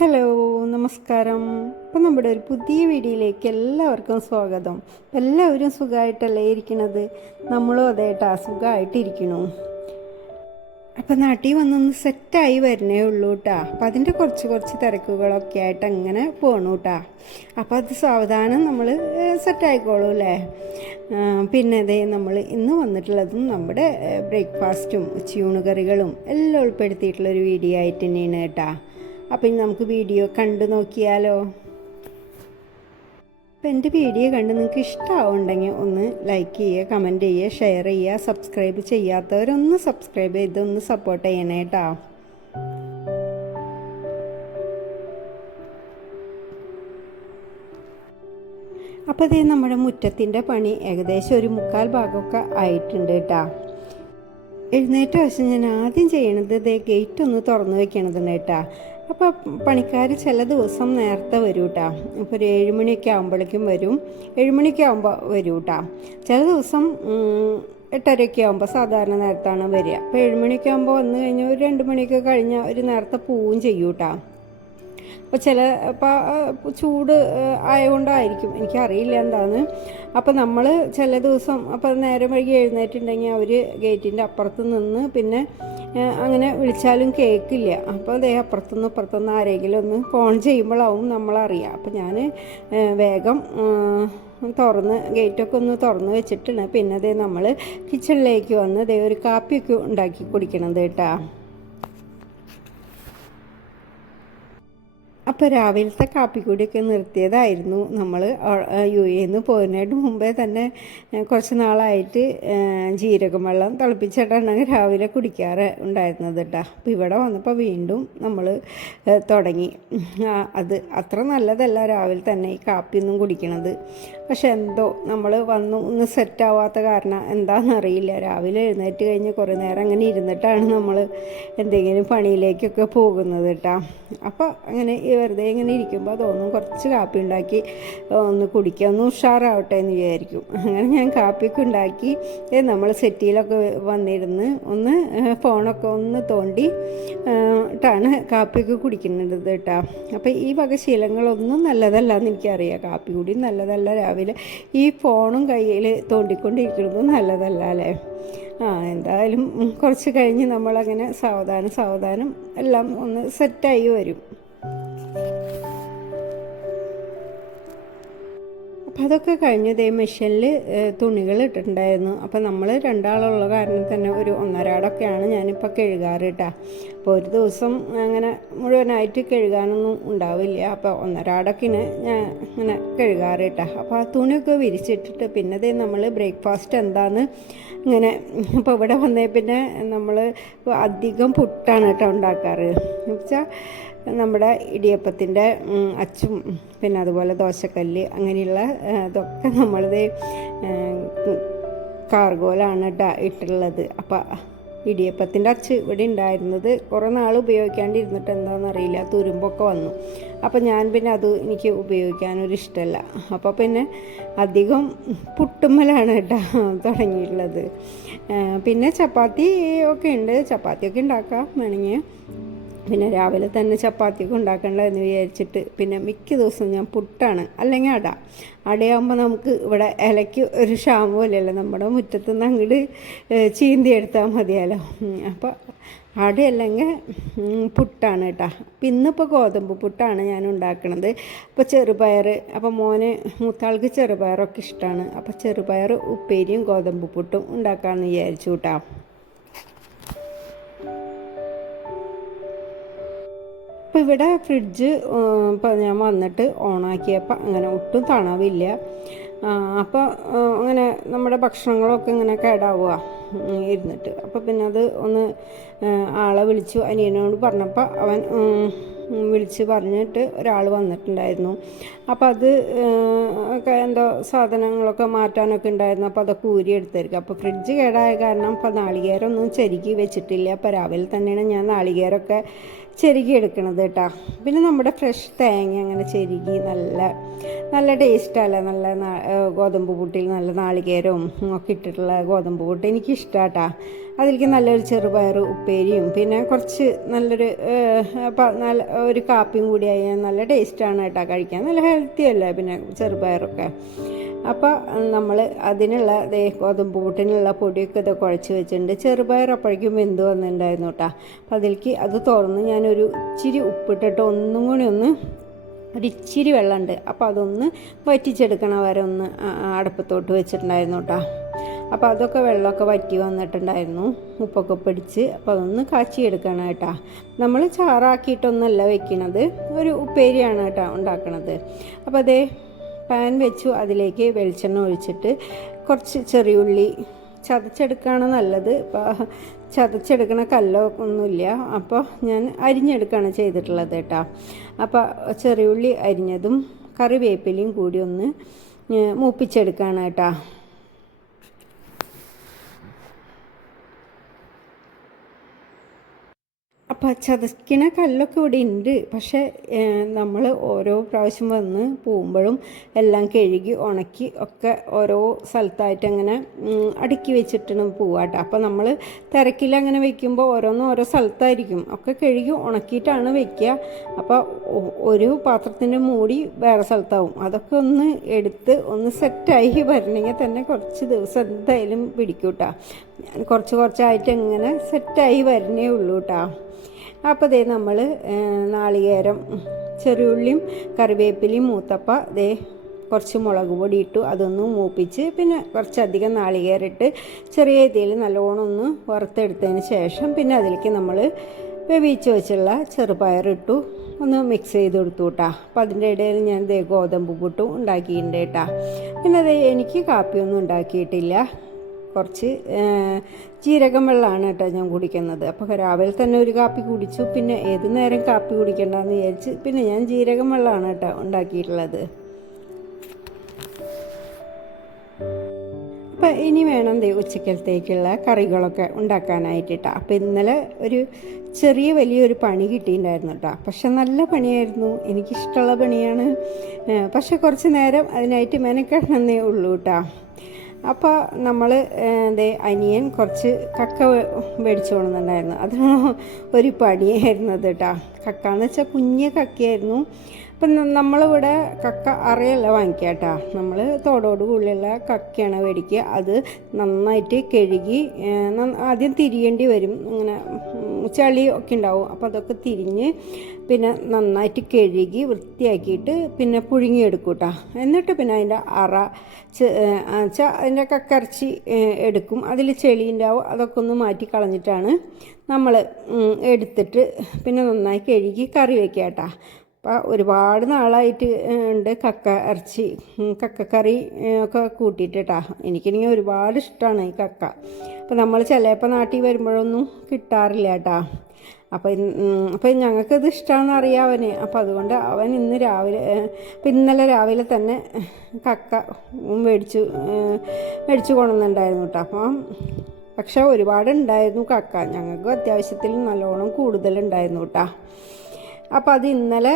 Hello നമസ്കാരം. അപ്പം നമ്മുടെ ഒരു പുതിയ വീഡിയോയിലേക്ക് എല്ലാവർക്കും സ്വാഗതം. എല്ലാവരും സുഖമായിട്ടല്ലേ ഇരിക്കണത് നമ്മളും അതേട്ടാ സുഖമായിട്ടിരിക്കണു അപ്പം നാട്ടിൽ വന്നൊന്ന് സെറ്റായി വരണേ ഉള്ളൂ കേട്ടാ അപ്പം അതിന്റെ കുറച്ച് കുറച്ച് തിരക്കുകളൊക്കെ ആയിട്ട് അങ്ങനെ പോണു കേട്ടാ അപ്പം അത് സാവധാനം നമ്മൾ സെറ്റായിക്കോളൂ അല്ലേ പിന്നെ അതേ നമ്മൾ ഇന്ന് വന്നിട്ടുള്ളതും നമ്മുടെ ബ്രേക്ക്ഫാസ്റ്റും ഉച്ചയൂണ് കറികളും എല്ലാം ഉൾപ്പെടുത്തിയിട്ടുള്ളൊരു വീഡിയോ ആയിട്ട് തന്നെയാണ് കേട്ടാ അപ്പം ഇനി നമുക്ക് വീഡിയോ കണ്ടു നോക്കിയാലോ? അപ്പം എന്റെ വീഡിയോ കണ്ട് നിങ്ങൾക്ക് ഇഷ്ടമാവുണ്ടെങ്കിൽ ഒന്ന് ലൈക്ക് ചെയ്യുക കമന്റ് ചെയ്യുക ഷെയർ ചെയ്യുക സബ്സ്ക്രൈബ് ചെയ്യാത്തവരൊന്ന് സബ്സ്ക്രൈബ് ചെയ്ത് ഒന്ന് സപ്പോർട്ട് ചെയ്യണേ കേട്ടോ അപ്പോൾ അതേ നമ്മുടെ മുറ്റത്തിന്റെ പണി ഏകദേശം ഒരു മുക്കാൽ ഭാഗമൊക്കെ ആയിട്ടുണ്ട് കേട്ടോ എഴുന്നേറ്റ വശം ഞാൻ ആദ്യം ചെയ്യണത് ഇതേ ഗേറ്റ് ഒന്ന് തുറന്നു വെക്കണതാണ് കേട്ടാ അപ്പോൾ പണിക്കാർ ചില ദിവസം നേരത്തെ വരും കേട്ടാ ഇപ്പോൾ ഒരു ഏഴുമണിയൊക്കെ ആകുമ്പോഴേക്കും വരും. ഏഴുമണിയൊക്കെ ആകുമ്പോൾ വരും കേട്ടാ ചില ദിവസം എട്ടരയൊക്കെ ആകുമ്പോൾ സാധാരണ നേരത്താണ് വരിക. അപ്പോൾ ഏഴുമണിയൊക്കെ ആകുമ്പോൾ വന്നു കഴിഞ്ഞാൽ ഒരു രണ്ട് മണിയൊക്കെ കഴിഞ്ഞാൽ ഒരു നേരത്തെ പോവും ചെയ്യും കേട്ടാ അപ്പോൾ ചില ഇപ്പോൾ ചൂട് ആയതുകൊണ്ടായിരിക്കും. എനിക്കറിയില്ല എന്താന്ന്. അപ്പോൾ നമ്മൾ ചില ദിവസം അപ്പോൾ നേരം വൈകി എഴുന്നേറ്റുണ്ടെങ്കിൽ അവർ ഗേറ്റിന്റെ അപ്പുറത്ത് നിന്ന് പിന്നെ അങ്ങനെ വിളിച്ചാലും കേൾക്കില്ല അപ്പോൾ അതേ അപ്പുറത്തുനിന്ന് ഇപ്പുറത്തുനിന്ന് ആരെങ്കിലും ഒന്ന് ഫോൺ ചെയ്യുമ്പോഴാവും നമ്മളറിയുക അപ്പോൾ ഞാൻ വേഗം തുറന്ന് ഗേറ്റൊക്കെ ഒന്ന് തുറന്ന് വെച്ചിട്ടുണ്ട് പിന്നെ അതേ നമ്മൾ കിച്ചണിലേക്ക് വന്ന് അതേ ഒരു കാപ്പിയൊക്കെ ഉണ്ടാക്കി കുടിക്കണം കേട്ടാ അപ്പോൾ രാവിലത്തെ കാപ്പിക്കൂടിയൊക്കെ നിർത്തിയതായിരുന്നു. നമ്മൾ യു എന്ന് പോകുന്നതിന് മുമ്പേ തന്നെ കുറച്ച് നാളായിട്ട് ജീരകം വെള്ളം തിളപ്പിച്ചിട്ടാണ് രാവിലെ കുടിക്കാറ് ഉണ്ടായിരുന്നത് കേട്ടോ അപ്പോൾ ഇവിടെ വന്നപ്പോൾ വീണ്ടും നമ്മൾ തുടങ്ങി. അത് അത്ര നല്ലതല്ല രാവിലെ തന്നെ ഈ കാപ്പിയൊന്നും കുടിക്കണത്. പക്ഷെ എന്തോ നമ്മൾ വന്നു ഒന്ന് സെറ്റ് ആവാത്ത കാരണം എന്താണെന്നറിയില്ല രാവിലെ എഴുന്നേറ്റ് കഴിഞ്ഞ് കുറേ നേരം അങ്ങനെ ഇരുന്നിട്ടാണ് നമ്മൾ എന്തെങ്കിലും പണിയിലേക്കൊക്കെ പോകുന്നത് കേട്ടോ അപ്പോൾ അങ്ങനെ വെറുതെ ഇങ്ങനെ ഇരിക്കുമ്പോൾ തോന്നും കുറച്ച് കാപ്പി ഉണ്ടാക്കി ഒന്ന് കുടിക്കുക ഒന്ന് ഉഷാറാവട്ടെ എന്ന് വിചാരിക്കും. അങ്ങനെ ഞാൻ കാപ്പിയൊക്കെ ഉണ്ടാക്കി നമ്മൾ സെറ്റിയിലൊക്കെ വന്നിരുന്ന് ഒന്ന് ഫോണൊക്കെ ഒന്ന് തോണ്ടി ട്ടാണ് കാപ്പിയൊക്കെ കുടിക്കുന്നത് കേട്ടോ. അപ്പോൾ ഈ വക ശീലങ്ങളൊന്നും നല്ലതല്ല എന്ന് എനിക്കറിയാം. കാപ്പി കൂടി നല്ലതല്ല. രാവിലെ ഈ ഫോണും കയ്യിൽ തോണ്ടിക്കൊണ്ടിരിക്കുന്നതും നല്ലതല്ല അല്ലേ? ആ എന്തായാലും കുറച്ച് കഴിഞ്ഞ് നമ്മളങ്ങനെ സാവധാനം സാവധാനം എല്ലാം ഒന്ന് സെറ്റായി വരും. അതൊക്കെ കഴിഞ്ഞ് ഇതേ മെഷീനിൽ തുണികൾ ഇട്ടിട്ടുണ്ടായിരുന്നു അപ്പോൾ നമ്മൾ രണ്ടാളുള്ള കാരണം തന്നെ ഒരു ഒന്നരാടൊക്കെയാണ് ഞാനിപ്പോൾ കഴുകാറ് കേട്ടോ അപ്പോൾ ഒരു ദിവസം അങ്ങനെ മുഴുവനായിട്ട് കഴുകാനൊന്നും ഉണ്ടാവില്ല. അപ്പോൾ ഒന്നരാടൊക്കെയാണ് ഞാൻ അങ്ങനെ കഴുകാറ് കേട്ടോ അപ്പോൾ ആ തുണിയൊക്കെ വിരിച്ചിട്ടിട്ട് പിന്നെ ദേ നമ്മൾ ബ്രേക്ക്ഫാസ്റ്റ് എന്താന്ന് ഇങ്ങനെ ഇപ്പോൾ ഇവിടെ വന്നേ പിന്നെ നമ്മൾ അധികം പുട്ടാണ് കേട്ടോ ഉണ്ടാക്കാറ്. എന്ന് വെച്ചാൽ നമ്മുടെ ഇടിയപ്പത്തിന്റെ അച്ചും പിന്നെ അതുപോലെ ദോശക്കല്ല് അങ്ങനെയുള്ള ഇതൊക്കെ നമ്മളത് കാർഗോലാണ് കേട്ടോ ഇട്ടുള്ളത് അപ്പം ഇടിയപ്പത്തിന്റെ അച്ച് ഇവിടെ ഉണ്ടായിരുന്നത് കുറേ നാൾ ഉപയോഗിക്കാണ്ടിരുന്നിട്ട് എന്താണെന്നറിയില്ല തുരുമ്പൊക്കെ വന്നു. അപ്പം ഞാൻ പിന്നെ അത് എനിക്ക് ഉപയോഗിക്കാനൊരു ഇഷ്ടമല്ല അപ്പോൾ പിന്നെ അധികം പുട്ടുമ്മലാണ് കേട്ടോ തുടങ്ങിയിട്ടുള്ളത്. പിന്നെ ചപ്പാത്തി ഒക്കെ ഉണ്ട്. ചപ്പാത്തിയൊക്കെ ഉണ്ടാക്കാം വേണമെങ്കിൽ. പിന്നെ രാവിലെ തന്നെ ചപ്പാത്തിയൊക്കെ ഉണ്ടാക്കണ്ട എന്ന് വിചാരിച്ചിട്ട്. പിന്നെ മിക്ക ദിവസവും ഞാൻ പുട്ടാണ്. അല്ലെങ്കിൽ അട. അടയാകുമ്പോൾ നമുക്ക് ഇവിടെ ഇലയ്ക്ക് ഒരു ക്ഷാമമില്ലല്ലോ നമ്മുടെ മുറ്റത്ത് നിന്ന് അങ്ങോട്ട് ചീന്തി എടുത്താൽ മതിയല്ലോ. അപ്പോൾ അടയല്ലെങ്കിൽ പുട്ടാണ് കേട്ടോ. പിന്നെ ഇന്നിപ്പോൾ ഗോതമ്പ് പുട്ടാണ് ഞാൻ ഉണ്ടാക്കണത്. അപ്പോൾ ചെറുപയർ അപ്പോൾ മോന് മൂത്താൾക്ക് ചെറുപയറൊക്കെ ഇഷ്ടമാണ് അപ്പോൾ ചെറുപയർ ഉപ്പേരിയും ഗോതമ്പ് പുട്ടും ഉണ്ടാക്കാമെന്ന് വിചാരിച്ചു കേട്ടോ. അപ്പോൾ ഇവിടെ ഫ്രിഡ്ജ് ഇപ്പം ഞാൻ വന്നിട്ട് ഓണാക്കിയപ്പോൾ അങ്ങനെ ഒട്ടും തണവില്ല. അപ്പോൾ അങ്ങനെ നമ്മുടെ ഭക്ഷണങ്ങളൊക്കെ ഇങ്ങനെ കേടാവുക ഇരുന്നിട്ട്. അപ്പോൾ പിന്നെ അത് ഒന്ന് ആളെ വിളിച്ചു അനിയനോട് പറഞ്ഞപ്പോൾ അവൻ വിളിച്ച് പറഞ്ഞിട്ട് ഒരാൾ വന്നിട്ടുണ്ടായിരുന്നു. അപ്പോൾ അത് ഒക്കെ എന്തോ സാധനങ്ങളൊക്കെ മാറ്റാനൊക്കെ ഉണ്ടായിരുന്നു. അപ്പോൾ അതൊക്കെ ഊരി എടുത്തായിരിക്കും. അപ്പോൾ ഫ്രിഡ്ജ് കേടായ കാരണം ഇപ്പോൾ നാളികേരമൊന്നും ചെരുക്കി വെച്ചിട്ടില്ല. അപ്പോൾ രാവിലെ തന്നെയാണ് ഞാൻ നാളികേരമൊക്കെ ചെരുകി എടുക്കണത് കേട്ടോ പിന്നെ നമ്മുടെ ഫ്രഷ് തേങ്ങ അങ്ങനെ ചെരുകി നല്ല നല്ല ടേസ്റ്റല്ല നല്ല ഗോതമ്പ് പുട്ടിൽ നല്ല നാളികേരവും ഒക്കെ ഇട്ടിട്ടുള്ള ഗോതമ്പ് പുട്ട് എനിക്കിഷ്ടാട്ടാ അതിലേക്ക് നല്ലൊരു ചെറുപയർ ഉപ്പേരിയും പിന്നെ കുറച്ച് നല്ലൊരു നല്ല ഒരു കാപ്പിയും കൂടി ആയാൽ നല്ല ടേസ്റ്റാണ് കേട്ടോ കഴിക്കാൻ. നല്ല ഹെൽത്തി അല്ലേ? പിന്നെ ചെറുപയറൊക്കെ. അപ്പോൾ നമ്മൾ അതിനുള്ള ഗോതമ്പ് കൂട്ടിനുള്ള പൊടിയൊക്കെ ഇത് കുഴച്ച് വെച്ചിട്ടുണ്ട്. ചെറുപയർ അപ്പോഴേക്കും വെന്ത് വന്നിട്ടുണ്ടായിരുന്നു കേട്ടോ. അപ്പോൾ അതിലേക്ക് അത് തുറന്ന് ഞാനൊരു ഇച്ചിരി ഉപ്പിട്ടിട്ട് ഒന്നും കൂടി ഒന്ന് ഒരു ഇച്ചിരി വെള്ളമുണ്ട്. അപ്പോൾ അതൊന്ന് വറ്റിച്ചെടുക്കണ വരെ ഒന്ന് അടുപ്പത്തോട്ട് വെച്ചിട്ടുണ്ടായിരുന്നു കേട്ടോ. അപ്പോൾ അതൊക്കെ വെള്ളമൊക്കെ വറ്റി വന്നിട്ടുണ്ടായിരുന്നു. ഉപ്പൊക്കെ പിടിച്ച് അപ്പോൾ അതൊന്ന് കാച്ചിയെടുക്കണം കേട്ടോ. നമ്മൾ ചാറാക്കിയിട്ടൊന്നല്ല വെക്കണത്. ഒരു ഉപ്പേരിയാണ് കേട്ടോ ഉണ്ടാക്കണത്. അപ്പോൾ അതേ പാൻ വെച്ചു അതിലേക്ക് വെളിച്ചെണ്ണ ഒഴിച്ചിട്ട് കുറച്ച് ചെറിയുള്ളി ചതച്ചെടുക്കുകയാണ് നല്ലത്. ഇപ്പോൾ ചതച്ചെടുക്കണ കല്ലോ ഒന്നുമില്ല. അപ്പോൾ ഞാൻ അരിഞ്ഞെടുക്കുകയാണ് ചെയ്തിട്ടുള്ളത് കേട്ടോ. അപ്പോൾ ചെറിയുള്ളി അരിഞ്ഞതും കറിവേപ്പിലയും കൂടി ഒന്ന് മൂപ്പിച്ചെടുക്കുകയാണ് കേട്ടോ. അപ്പം ചതക്കിണ കല്ലൊക്കെ ഇവിടെ ഉണ്ട് പക്ഷേ നമ്മൾ ഓരോ പ്രാവശ്യം വന്ന് പോകുമ്പോഴും എല്ലാം കഴുകി ഉണക്കി ഒക്കെ ഓരോ സ്ഥലത്തായിട്ട് അങ്ങനെ അടുക്കി വെച്ചിട്ടാണ് പോവാട്ടോ അപ്പോൾ നമ്മൾ തിരക്കിൽ അങ്ങനെ വെക്കുമ്പോൾ ഓരോന്നും ഓരോ സ്ഥലത്തായിരിക്കും. ഒക്കെ കഴുകി ഉണക്കിയിട്ടാണ് വെക്കുക അപ്പോൾ ഒരു പാത്രത്തിന്റെ മൂടി വേറെ സ്ഥലത്താവും. അതൊക്കെ ഒന്ന് എടുത്ത് ഒന്ന് സെറ്റായി വരണമെങ്കിൽ തന്നെ കുറച്ച് ദിവസം എന്തായാലും പിടിക്കൂട്ടാ. കുറച്ച് കുറച്ചായിട്ട് ഇങ്ങനെ സെറ്റായി വരണേ ഉള്ളൂ കേട്ടോ അപ്പോൾ ദേ നമ്മൾ നാളികേരം ചെറിയുള്ളിയും കറിവേപ്പിലയും മൂത്തപ്പ ദേ കുറച്ച് മുളക് പൊടി ഇട്ടു അതൊന്ന് മൂപ്പിച്ച് പിന്നെ കുറച്ചധികം നാളികേരിട്ട് ചെറിയ രീതിയിൽ നല്ലോണം ഒന്ന് വറുത്തെടുത്തതിന് ശേഷം പിന്നെ അതിലേക്ക് നമ്മൾ വേവിച്ച് വെച്ചുള്ള ചെറുപയർ ഇട്ടു ഒന്ന് മിക്സ് ചെയ്ത് കൊടുത്തു കേട്ടാ അപ്പോൾ അതിന്റെ ഇടയിൽ ഞാൻ ഗോതമ്പ് പുട്ടും ഉണ്ടാക്കിയിട്ടുണ്ട് കേട്ടാ പിന്നെ അത് എനിക്ക് കാപ്പിയൊന്നും ഉണ്ടാക്കിയിട്ടില്ല. കുറച്ച് ജീരകം വെള്ളമാണ് കേട്ടോ ഞാൻ കുടിക്കുന്നത്. അപ്പോൾ രാവിലെ തന്നെ ഒരു കാപ്പി കുടിച്ചു. പിന്നെ ഏത് നേരം കാപ്പി കുടിക്കണ്ടെന്ന് വിചാരിച്ച് പിന്നെ ഞാൻ ജീരകം വെള്ളമാണ് കേട്ടോ ഉണ്ടാക്കിയിട്ടുള്ളത്. അപ്പം ഇനി വേണം ദേ ഉച്ചക്കലത്തേക്കുള്ള കറികളൊക്കെ ഉണ്ടാക്കാനായിട്ടിട്ടാ. അപ്പം ഇന്നലെ ഒരു ചെറിയ വലിയൊരു പണി കിട്ടിയിട്ടുണ്ടായിരുന്നു കേട്ടോ. പക്ഷെ നല്ല പണിയായിരുന്നു. എനിക്കിഷ്ടമുള്ള പണിയാണ്. പക്ഷെ കുറച്ച് നേരം അതിനായിട്ട് മെനക്കെടണമെന്നേ ഉള്ളൂ കേട്ടോ. അപ്പോൾ നമ്മൾ എന്തേ അനിയൻ കുറച്ച് കക്ക മേടിച്ചു കൊണ്ടുണ്ടായിരുന്നു അത് ഒരു പണിയായിരുന്നു കേട്ടോ കക്ക എന്ന് വെച്ചാൽ കുഞ്ഞ് കക്കയായിരുന്നു. അപ്പം ന- നമ്മളിവിടെ കക്ക അറയല്ല വാങ്ങിക്കുക കേട്ടോ നമ്മൾ തോടോട് കൂടിയുള്ള കക്കയാണ് മേടിക്കുക. അത് നന്നായിട്ട് കഴുകി ആദ്യം തിരിയേണ്ടി വരും. ഇങ്ങനെ ചളി ഒക്കെ ഉണ്ടാവും. അപ്പോൾ അതൊക്കെ തിരിഞ്ഞ് പിന്നെ നന്നായിട്ട് കഴുകി വൃത്തിയാക്കിയിട്ട് പിന്നെ പുഴുങ്ങിയെടുക്കും കേട്ടോ എന്നിട്ട് പിന്നെ അതിന്റെ അറ അതിന്റെ കക്കറച്ചി എടുക്കും. അതിൽ ചെളി ഉണ്ടാവും. അതൊക്കെ ഒന്ന് മാറ്റി കളഞ്ഞിട്ടാണ് നമ്മൾ എടുത്തിട്ട് പിന്നെ നന്നായി കഴുകി കറി വയ്ക്കുക കേട്ടോ അപ്പോൾ ഒരുപാട് നാളായിട്ട് ഉണ്ട് കക്ക ഇറച്ചി കക്കക്കറി ഒക്കെ കൂട്ടിയിട്ടാ എനിക്കിനി ഒരുപാട് ഇഷ്ടമാണ് ഈ കക്ക. അപ്പോൾ നമ്മൾ ചിലപ്പോൾ നാട്ടിൽ വരുമ്പോഴൊന്നും കിട്ടാറില്ല കേട്ടാ അപ്പോൾ അപ്പോൾ ഞങ്ങൾക്കിത് ഇഷ്ടമാണെന്ന് അറിയാം അവന്. അപ്പോൾ അതുകൊണ്ട് അവൻ ഇന്ന് രാവിലെ അപ്പം ഇന്നലെ രാവിലെ തന്നെ കക്ക മേടിച്ചു മേടിച്ചു കൊണ്ടുവന്നിട്ടുണ്ടായിരുന്നു കേട്ടോ അപ്പം പക്ഷെ ഒരുപാടുണ്ടായിരുന്നു കക്ക. ഞങ്ങൾക്ക് അത്യാവശ്യത്തിൽ നല്ലോണം കൂടുതലുണ്ടായിരുന്നു കേട്ടോ അപ്പോൾ അത് ഇന്നലെ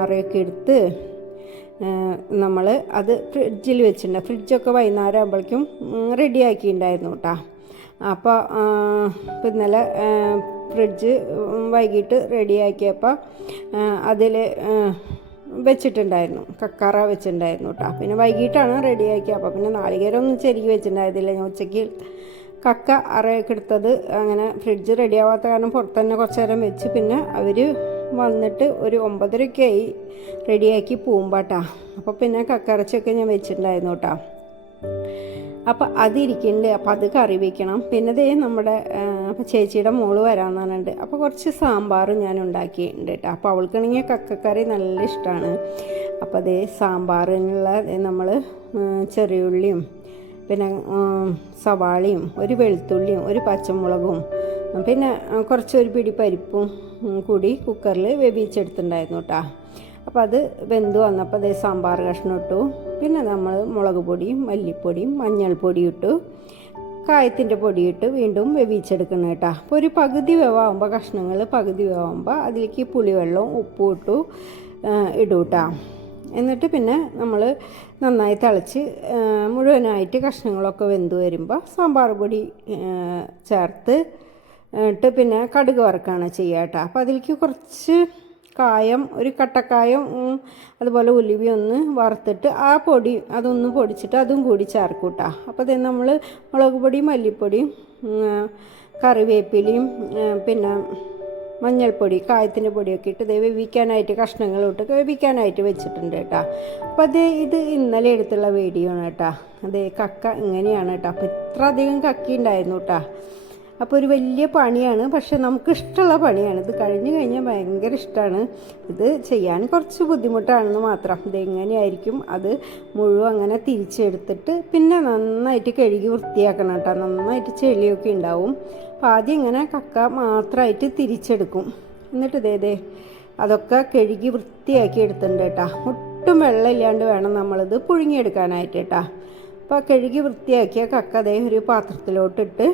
അറയൊക്കെ എടുത്ത് നമ്മൾ അത് ഫ്രിഡ്ജിൽ വെച്ചിട്ടുണ്ട്. ഫ്രിഡ്ജൊക്കെ വൈകുന്നേരം ആകുമ്പോഴേക്കും റെഡിയാക്കിയിട്ടുണ്ടായിരുന്നു കേട്ടോ അപ്പോൾ ഇന്നലെ ഫ്രിഡ്ജ് വൈകിട്ട് റെഡിയാക്കിയപ്പോൾ അതിൽ വെച്ചിട്ടുണ്ടായിരുന്നു. കക്കാറ വെച്ചിട്ടുണ്ടായിരുന്നു കേട്ടോ പിന്നെ വൈകിട്ടാണ് റെഡിയാക്കിയത് അപ്പോൾ പിന്നെ നാളികേരമൊന്നും ചെരുകി വെച്ചിട്ടുണ്ടായിരുന്നില്ല. ഞാൻ ഉച്ചയ്ക്ക് കക്ക അറയൊക്കെ എടുത്തത് അങ്ങനെ ഫ്രിഡ്ജ് റെഡിയാവാത്ത കാരണം പുറത്ത് തന്നെ കുറച്ച് നേരം വെച്ച് പിന്നെ അവർ വന്നിട്ട് ഒരു ഒമ്പതരയൊക്കെ ആയി റെഡിയാക്കി പൂമ്പാട്ടാ അപ്പോൾ പിന്നെ കക്ക കക്കറച്ചൊക്കെ ഞാൻ വെച്ചിട്ടുണ്ടായിരുന്നു കേട്ടോ അപ്പോൾ അതിരിക്കുന്നുണ്ട് അപ്പോൾ അത് കറി വയ്ക്കണം പിന്നെ ദേ നമ്മുടെ അപ്പോൾ ചേച്ചിയുടെ മോൾ വരാമെന്ന് അപ്പോൾ കുറച്ച് സാമ്പാറും ഞാൻ ഉണ്ടാക്കിയിട്ടുണ്ട് കേട്ടോ അപ്പോൾ അവൾക്കാണെങ്കിൽ കക്കക്കറി നല്ല ഇഷ്ടമാണ് അപ്പോൾ അതേ സാമ്പാറിനുള്ള നമ്മൾ ചെറിയുള്ളിയും പിന്നെ സവാളയും ഒരു വെളുത്തുള്ളിയും ഒരു പച്ചമുളകും പിന്നെ കുറച്ചൊരു പിടി പരിപ്പും കൂടി കുക്കറിൽ വേവിച്ചെടുത്തിട്ടുണ്ടായിരുന്നു കേട്ടോ അപ്പോൾ അത് വെന്ത് വന്നപ്പോൾ അതേ സാമ്പാർ കഷ്ണം ഇട്ടു. പിന്നെ നമ്മൾ മുളക് പൊടിയും മല്ലിപ്പൊടിയും മഞ്ഞൾപ്പൊടിയും ഇട്ടു. കായത്തിന്റെ പൊടിയിട്ട് വീണ്ടും വേവിച്ചെടുക്കണം കേട്ടോ അപ്പോൾ ഒരു പകുതി വേവാകുമ്പോൾ കഷ്ണങ്ങൾ പകുതി വേവാകുമ്പോൾ അതിലേക്ക് പുളിവെള്ളവും ഉപ്പും ഇട്ടു ഇടൂട്ടാ എന്നിട്ട് പിന്നെ നമ്മൾ നന്നായി തിളച്ച് മുഴുവനായിട്ട് കഷ്ണങ്ങളൊക്കെ വെന്ത് വരുമ്പോൾ സാമ്പാർ പൊടി ചേർത്ത് ഇട്ട് പിന്നെ കടുക് വറക്കുകയാണ് ചെയ്യാട്ടോ അപ്പോൾ അതിലേക്ക് കുറച്ച് കായം ഒരു കട്ടക്കായം അതുപോലെ ഉലുവി ഒന്ന് വറുത്തിട്ട് ആ പൊടി അതൊന്ന് പൊടിച്ചിട്ട് അതും കൂടി ചേർക്കൂട്ടാ അപ്പോൾ അത് നമ്മൾ മുളക് പൊടിയും മല്ലിപ്പൊടിയും കറിവേപ്പിലയും പിന്നെ മഞ്ഞൾപ്പൊടി കായത്തിന്റെ പൊടിയൊക്കെ ഇട്ട് ഇത് വേവിക്കാനായിട്ട് കഷ്ണങ്ങളിട്ട് വേവിക്കാനായിട്ട് വെച്ചിട്ടുണ്ട് കേട്ടോ. അപ്പോൾ അത് ഇത് ഇന്നലെ എടുത്തുള്ള വീഡിയോ ആണ് കേട്ടോ. അതെ കക്ക ഇങ്ങനെയാണ് കേട്ടോ. അപ്പോൾ ഇത്ര അധികം കക്കി ഉണ്ടായിരുന്നു കേട്ടോ. അപ്പോൾ ഒരു വലിയ പണിയാണ് പക്ഷെ നമുക്ക് ഇഷ്ടമുള്ള പണിയാണ്. ഇത് കഴിഞ്ഞു കഴിഞ്ഞാൽ ഭയങ്കര ഇഷ്ടമാണ്. ഇത് ചെയ്യാൻ കുറച്ച് ബുദ്ധിമുട്ടാണെന്ന് മാത്രം. ഇത് എങ്ങനെയായിരിക്കും അത് മുഴുവൻ അങ്ങനെ തിരിച്ചെടുത്തിട്ട് പിന്നെ നന്നായിട്ട് കഴുകി വൃത്തിയാക്കണം കേട്ടോ. നന്നായിട്ട് ചെളിയൊക്കെ ഉണ്ടാവും. ആദ്യം ഇങ്ങനെ കക്ക മാത്രമായിട്ട് തിരിച്ചെടുക്കും. എന്നിട്ട് ഇതേ ദേ അതൊക്കെ കഴുകി വൃത്തിയാക്കി എടുത്തിട്ടുണ്ട് കേട്ടോ. ഒട്ടും വെള്ളമില്ലാണ്ട് വേണം നമ്മളിത് പുഴുങ്ങിയെടുക്കാനായിട്ട് കേട്ടോ. അപ്പോൾ കഴുകി വൃത്തിയാക്കിയ കക്ക അതേ ഒരു പാത്രത്തിലോട്ടിട്ട്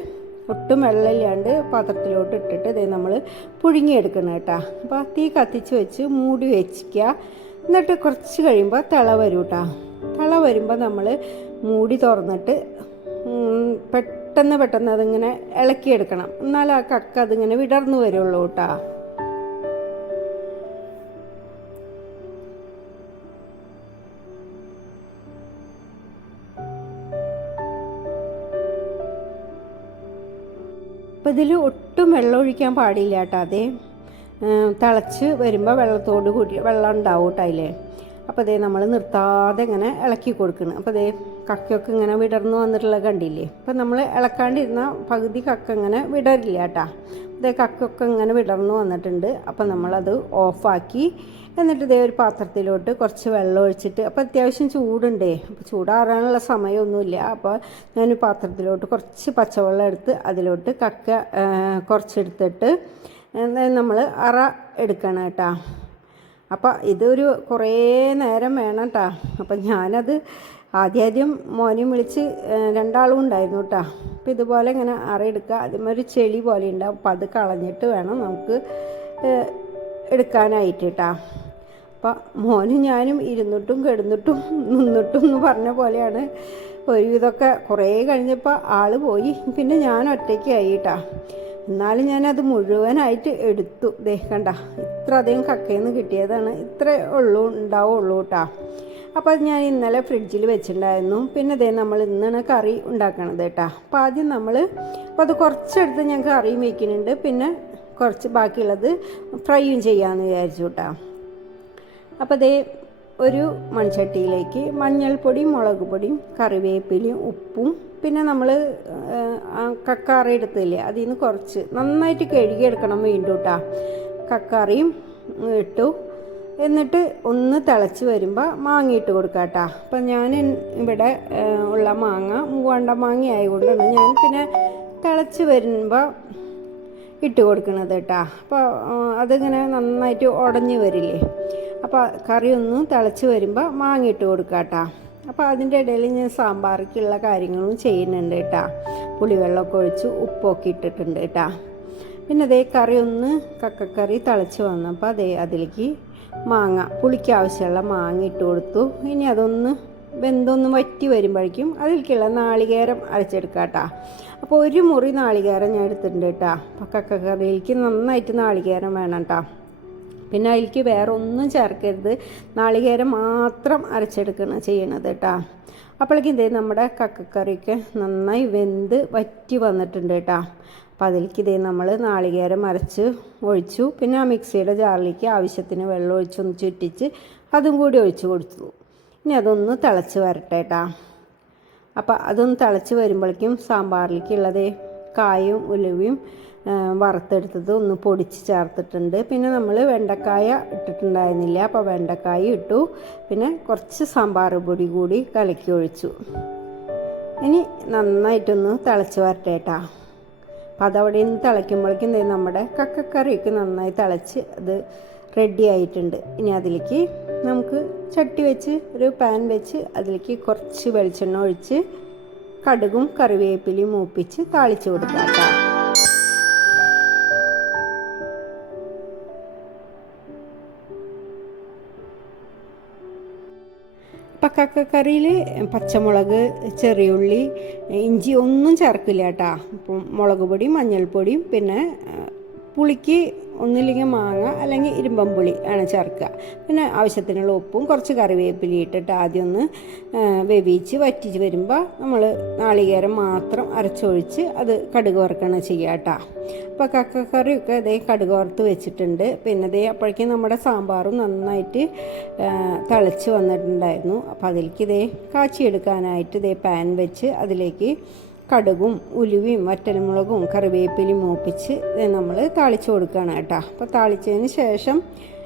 ഒട്ടും വെള്ളമില്ലാണ്ട് പാത്രത്തിലോട്ട് ഇട്ടിട്ട് ഇതേ നമ്മൾ പുഴുങ്ങിയെടുക്കണം കേട്ടോ. അപ്പോൾ തീ കത്തിച്ച് വെച്ച് മൂടി വെച്ചിക്കുക എന്നിട്ട് കുറച്ച് കഴിയുമ്പോൾ തിള വരും കേട്ടോ. തിള വരുമ്പോൾ നമ്മൾ മൂടി തുറന്നിട്ട് ഉം, പെട്ടെന്ന് പെട്ടെന്ന് അതിങ്ങനെ ഇളക്കിയെടുക്കണം. എന്നാൽ ആ കക്ക അതിങ്ങനെ വിടർന്നു വരുള്ളൂ കേട്ടോ. അപ്പോൾ ഇതിൽ ഒട്ടും വെള്ളം ഒഴിക്കാൻ പാടില്ല കേട്ടോ അതേ. തിളച്ച് വരുമ്പോൾ വെള്ളത്തോട് കൂടി വെള്ളം ഉണ്ടാവും കേട്ടോ അതിലേ. അപ്പോൾ അതേ നമ്മൾ നിർത്താതെ ഇങ്ങനെ ഇളക്കി കൊടുക്കണം. അപ്പോൾ അതേ കക്കയൊക്കെ ഇങ്ങനെ വിടർന്നു വന്നിട്ടുള്ള കണ്ടില്ലേ? അപ്പം നമ്മൾ ഇളക്കാണ്ടിരുന്ന പകുതി കക്ക ഇങ്ങനെ വിടരില്ല കേട്ടാ. അതേ കക്കൊക്കെ ഇങ്ങനെ വിടർന്നു വന്നിട്ടുണ്ട്. അപ്പം നമ്മളത് ഓഫാക്കി എന്നിട്ട് ഇതേ ഒരു പാത്രത്തിലോട്ട് കുറച്ച് വെള്ളം ഒഴിച്ചിട്ട് അപ്പോൾ അത്യാവശ്യം ചൂടുണ്ടേ. അപ്പോൾ ചൂടാറാനുള്ള സമയമൊന്നുമില്ല. അപ്പോൾ ഞാൻ പാത്രത്തിലോട്ട് കുറച്ച് പച്ചവെള്ളം എടുത്ത് അതിലോട്ട് കക്ക കുറച്ചെടുത്തിട്ട് നമ്മൾ അറ എടുക്കണം കേട്ടോ. അപ്പോൾ ഇതൊരു കുറേ നേരം വേണം കേട്ടോ. അപ്പം ഞാനത് ആദ്യാദ്യം മോനെയും വിളിച്ച് രണ്ടാളും ഉണ്ടായിരുന്നു കേട്ടോ അപ്പോൾ ഇതുപോലെ ഇങ്ങനെ അറയെടുക്കുക അതിന്മേൽ ഒരു ചെളി പോലെ ഉണ്ടാവും അപ്പോൾ അത് കളഞ്ഞിട്ട് വേണം നമുക്ക് എടുക്കാനായിട്ട് കേട്ടോ അപ്പം മോനും ഞാനും ഇരുന്നിട്ടും കിടന്നിട്ടും നിന്നിട്ടും എന്ന് പറഞ്ഞ പോലെയാണ്. ഒരുവിധമൊക്കെ കുറേ കഴിഞ്ഞപ്പോൾ ആൾ പോയി. പിന്നെ ഞാൻ ഒറ്റയ്ക്കായി കേട്ടോ എന്നാലും ഞാനത് മുഴുവനായിട്ട് എടുത്തു. ദേ ഇത്ര അധികം കക്കയിൽ നിന്ന് കിട്ടിയതാണ്. ഇത്രേ ഉള്ളൂ ഉണ്ടാവുള്ളൂ കേട്ടാ അപ്പോൾ അത് ഞാൻ ഇന്നലെ ഫ്രിഡ്ജിൽ വെച്ചിട്ടുണ്ടായിരുന്നു. പിന്നെ ദേ നമ്മൾ ഇന്നാണ് കറി ഉണ്ടാക്കണത് കേട്ടോ. അപ്പോൾ ആദ്യം നമ്മൾ അപ്പോൾ അത് കുറച്ചെടുത്ത് ഞാൻ കറിയും വയ്ക്കുന്നുണ്ട് പിന്നെ കുറച്ച് ബാക്കിയുള്ളത് ഫ്രൈയും ചെയ്യാമെന്ന് വിചാരിച്ചു കേട്ടോ. അപ്പോൾ അതേ ഒരു മൺചട്ടിയിലേക്ക് മഞ്ഞൾപ്പൊടിയും മുളക് പൊടിയും കറിവേപ്പിലയും ഉപ്പും പിന്നെ നമ്മൾ കക്കാറി എടുത്തില്ലേ അതിൽ നിന്ന് കുറച്ച് നന്നായിട്ട് കഴുകിയെടുക്കണം വീണ്ടും കേട്ടോ. കക്കാറിയും ഇട്ടു. എന്നിട്ട് ഒന്ന് തിളച്ച് വരുമ്പോൾ മാങ്ങ ഇട്ട് കൊടുക്കാം കേട്ടോ അപ്പം ഞാൻ ഇവിടെ ഉള്ള മാങ്ങ മൂവാണ്ട മാങ്ങ ആയതുകൊണ്ടാണ് ഞാൻ പിന്നെ തിളച്ച് വരുമ്പോൾ ഇട്ട് കൊടുക്കുന്നത് കേട്ടോ അപ്പോൾ അതിങ്ങനെ നന്നായിട്ട് ഉടഞ്ഞ് വരില്ലേ? അപ്പോൾ കറി ഒന്ന് തിളച്ച് വരുമ്പോൾ മാങ്ങ ഇട്ട് കൊടുക്കുക കേട്ടോ അപ്പോൾ അതിന്റെ ഇടയിൽ ഞാൻ സാമ്പാറിക്കുള്ള കാര്യങ്ങളും ചെയ്യുന്നുണ്ട് കേട്ടോ പുളിവെള്ളമൊക്കെ ഒഴിച്ച് ഉപ്പൊക്കെ ഇട്ടിട്ടുണ്ട് കേട്ടോ പിന്നെ അതേ കറി ഒന്ന് കക്കക്കറി തിളച്ച് വന്നപ്പോൾ അതേ അതിലേക്ക് മാങ്ങ പുളിക്ക് ആവശ്യമുള്ള മാങ്ങ ഇട്ട് കൊടുത്തു. ഇനി അതൊന്ന് വെന്തൊന്ന് വറ്റി വരുമ്പോഴേക്കും അതിലേക്കുള്ള നാളികേരം അരച്ചെടുക്കാം കേട്ടോ. അപ്പോൾ ഒരു മുറി നാളികേരം ഞാൻ എടുത്തിട്ടുണ്ട് കേട്ടോ. കക്കക്കറിയിലേക്ക് നന്നായിട്ട് നാളികേരം വേണം കേട്ടോ. പിന്നെ അതിലേക്ക് വേറെ ഒന്നും ചേർക്കരുത്. നാളികേരം മാത്രം അരച്ചെടുക്കണം ചെയ്യണത് കേട്ടോ. അപ്പോഴേക്കും ഇതേ നമ്മുടെ കക്കക്കറിയൊക്കെ നന്നായി വെന്ത് വറ്റി വന്നിട്ടുണ്ട് കേട്ടോ. അപ്പോൾ അതിലേക്ക് ഇതേ നമ്മൾ നാളികേരം അരച്ച് ഒഴിച്ചു. പിന്നെ ആ മിക്സിയുടെ ജാറിലേക്ക് ആവശ്യത്തിന് വെള്ളം ഒഴിച്ചൊന്ന് ചുറ്റിച്ച് അതും കൂടി ഒഴിച്ച് കൊടുത്തു. ഇനി അതൊന്ന് തിളച്ച് വരട്ടെ കേട്ടാ അപ്പോൾ അതൊന്ന് തിളച്ച് വരുമ്പോഴേക്കും സാമ്പാറിലേക്കുള്ളത് കായും ഉലുവയും വറുത്തെടുത്തത് ഒന്ന് പൊടിച്ച് ചേർത്തിട്ടുണ്ട്. പിന്നെ നമ്മൾ വെണ്ടക്കായ ഇട്ടിട്ടുണ്ടായിരുന്നില്ല. അപ്പോൾ വെണ്ടക്കായ ഇട്ടു. പിന്നെ കുറച്ച് സാമ്പാർ പൊടി കൂടി കലക്കി ഒഴിച്ചു. ഇനി നന്നായിട്ടൊന്ന് തിളച്ച് വരട്ടെ കേട്ടോ അപ്പോൾ അതവിടെ നിന്ന് തിളയ്ക്കുമ്പോഴേക്കും നമ്മുടെ കക്കക്കറിയൊക്കെ നന്നായി തിളച്ച് അത് റെഡി ആയിട്ടുണ്ട്. ഇനി അതിലേക്ക് നമുക്ക് ചട്ടി വെച്ച് ഒരു പാൻ വെച്ച് അതിലേക്ക് കുറച്ച് വെളിച്ചെണ്ണ ഒഴിച്ച് കടുകും കറിവേപ്പിലയും മൂപ്പിച്ച് താളിച്ച് കൊടുക്കാം കേട്ടോ കറിയിൽ പച്ചമുളക് ചെറിയുള്ളി ഇഞ്ചി ഒന്നും ചേർക്കില്ല കേട്ടോ. അപ്പം മുളക് പൊടിയും മഞ്ഞൾപ്പൊടിയും പിന്നെ പുളിക്ക് ഒന്നില്ലെങ്കിൽ മാങ്ങ അല്ലെങ്കിൽ ഇരുമ്പം പുളി ആണ് ചേർക്കുക. പിന്നെ ആവശ്യത്തിനുള്ള ഉപ്പും കുറച്ച് കറിവേപ്പില ഇട്ടിട്ട് ആദ്യം ഒന്ന് വേവിച്ച് വറ്റിച്ച് വരുമ്പോൾ നമ്മൾ നാളികേരം മാത്രം അരച്ചൊഴിച്ച് അത് കടുക് വറുക്കണം ചെയ്യുക കേട്ടോ. അപ്പോൾ കക്കക്കറിയൊക്കെ അതേ കടുക് വറുത്ത് വെച്ചിട്ടുണ്ട്. പിന്നെ അതേ അപ്പോഴേക്കും നമ്മുടെ സാമ്പാറും നന്നായിട്ട് തിളച്ച് വന്നിട്ടുണ്ടായിരുന്നു. അപ്പോൾ അതിലേക്ക് ഇതേ കാച്ചിയെടുക്കാനായിട്ട് ഇതേ പാൻ വെച്ച് അതിലേക്ക് കടുകും ഉലുവയും വറ്റൽമുളകും കറിവേപ്പിലയും മൂപ്പിച്ച് നമ്മൾ താളിച്ച് കൊടുക്കുകയാണ് കേട്ടോ. അപ്പോൾ താളിച്ചതിന് ശേഷം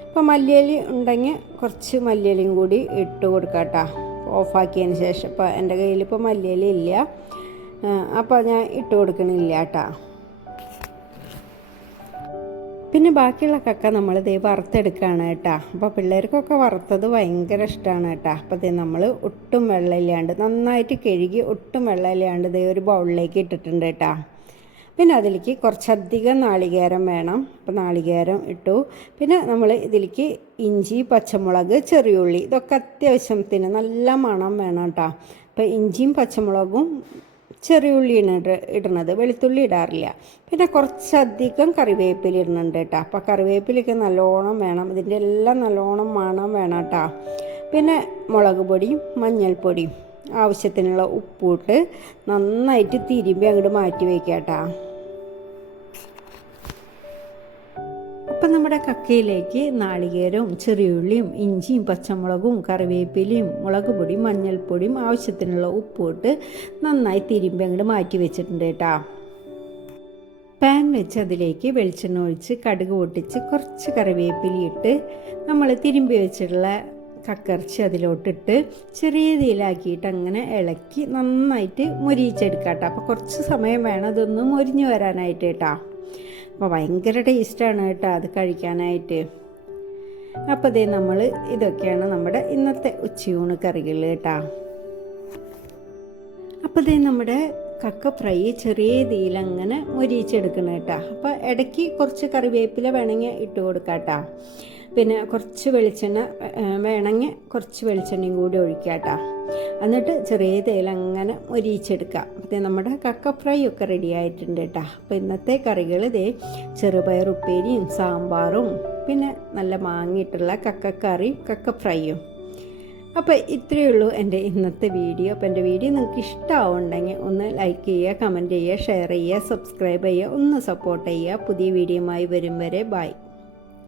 ഇപ്പോൾ മല്ലിയലി ഉണ്ടെങ്കിൽ കുറച്ച് മല്ലിയലിയും കൂടി ഇട്ട് കൊടുക്കാം കേട്ടോ. ഓഫാക്കിയതിന് ശേഷം. ഇപ്പോൾ എന്റെ കയ്യിൽ ഇപ്പോൾ മല്ലിയലി ഇല്ല. അപ്പോൾ ഞാൻ ഇട്ട് കൊടുക്കണില്ല കേട്ടോ. പിന്നെ ബാക്കിയുള്ള കക്ക നമ്മൾ ദേ വറുത്തെടുക്കുകയാണ് കേട്ടോ. അപ്പോൾ പിള്ളേർക്കൊക്കെ വറുത്തത് ഭയങ്കര ഇഷ്ടമാണ് കേട്ടോ. അപ്പോൾ ദേ നമ്മൾ ഒട്ടും വെള്ളമില്ലാണ്ട് നന്നായിട്ട് കഴുകി ഒട്ടും വെള്ളമില്ലാണ്ട് ദേ ഒരു ബൗളിലേക്ക് ഇട്ടിട്ടുണ്ട് കേട്ടോ. പിന്നെ അതിലേക്ക് കുറച്ചധികം നാളികേരം വേണം. അപ്പോൾ നാളികേരം ഇട്ടു. പിന്നെ നമ്മൾ ഇതിലേക്ക് ഇഞ്ചി പച്ചമുളക് ചെറിയുള്ളി ഇതൊക്കെ അത്യാവശ്യത്തിന് നല്ല മണം വേണം കേട്ടോ. അപ്പോൾ ഇഞ്ചിയും പച്ചമുളകും ചെറിയ ഉള്ളിയാണ് ഇടുന്നത് വെളുത്തുള്ളി ഇടാറില്ല. പിന്നെ കുറച്ചധികം കറിവേപ്പില ഇടുന്നുണ്ട് കേട്ടോ. അപ്പോൾ കറിവേപ്പിലൊക്കെ നല്ലോണം വേണം. ഇതിന്റെ എല്ലാം നല്ലോണം മണം വേണം കേട്ടോ. പിന്നെ മുളക് പൊടിയും മഞ്ഞൾപ്പൊടിയും ആവശ്യത്തിനുള്ള ഉപ്പിട്ട് നന്നായിട്ട് തിരുമ്പി അങ്ങോട്ട് മാറ്റി വയ്ക്കാം കേട്ടോ. അപ്പം നമ്മുടെ കക്കയിലേക്ക് നാളികേരവും ചെറിയുള്ളിയും ഇഞ്ചിയും പച്ചമുളകും കറിവേപ്പിലയും മുളക് പൊടിയും മഞ്ഞൾപ്പൊടിയും ആവശ്യത്തിനുള്ള ഉപ്പിട്ട് നന്നായി തിരുമ്പി അങ്ങോട്ട് മാറ്റി വെച്ചിട്ടുണ്ട് കേട്ടോ. പാൻ വെച്ച് അതിലേക്ക് വെളിച്ചെണ്ണ ഒഴിച്ച് കടുക് പൊട്ടിച്ച് കുറച്ച് കറിവേപ്പിലയിട്ട് നമ്മൾ തിരുമ്പി വെച്ചിട്ടുള്ള കക്കർച്ചി അതിലോട്ടിട്ട് ചെറിയ തീലാക്കിയിട്ട് അങ്ങനെ ഇളക്കി നന്നായിട്ട് മൊരിയിച്ചെടുക്കാം കേട്ടോ അപ്പോൾ കുറച്ച് സമയം വേണം അതൊന്ന് മൊരിഞ്ഞു വരാനായിട്ട് കേട്ടോ. അപ്പോൾ ഭയങ്കര ടേസ്റ്റാണ് കേട്ടോ അത് കഴിക്കാനായിട്ട്. അപ്പോൾ ഇതേ നമ്മൾ ഇതൊക്കെയാണ് നമ്മുടെ ഇന്നത്തെ ഉച്ചയൂണ് കറികൾ കേട്ടോ. അപ്പോൾ ഇതേ നമ്മുടെ കക്ക ഫ്രൈ ചെറിയ രീതിയിൽ അങ്ങനെ മുരിയിച്ചെടുക്കണം കേട്ടോ. അപ്പോൾ ഇടയ്ക്ക് കുറച്ച് കറിവേപ്പില വേണമെങ്കിൽ ഇട്ട് കൊടുക്കാം കേട്ടോ പിന്നെ കുറച്ച് വെളിച്ചെണ്ണ വേണമെങ്കിൽ കുറച്ച് വെളിച്ചെണ്ണയും കൂടി ഒഴിക്കുക കേട്ടോ. എന്നിട്ട് ചെറിയ തേയില അങ്ങനെ ഒരിച്ചെടുക്കുക അപ്പോൾ നമ്മുടെ കക്ക ഫ്രൈ ഒക്കെ റെഡി ആയിട്ടുണ്ട് കേട്ടോ. അപ്പോൾ ഇന്നത്തെ കറികൾ ഇതേ ചെറുപയർ ഉപ്പേരിയും സാമ്പാറും പിന്നെ നല്ല മാങ്ങിയിട്ടുള്ള കക്കക്കറിയും കക്ക ഫ്രൈയും. അപ്പോൾ ഇത്രയേ ഉള്ളൂ എന്റെ ഇന്നത്തെ വീഡിയോ. അപ്പോൾ എന്റെ വീഡിയോ നിങ്ങൾക്ക് ഇഷ്ടമാവുണ്ടെങ്കിൽ ഒന്ന് ലൈക്ക് ചെയ്യുക കമന്റ് ചെയ്യുക ഷെയർ ചെയ്യുക സബ്സ്ക്രൈബ് ചെയ്യുക ഒന്ന് സപ്പോർട്ട് ചെയ്യുക. പുതിയ വീഡിയോയുമായി വരും വരെ ബൈ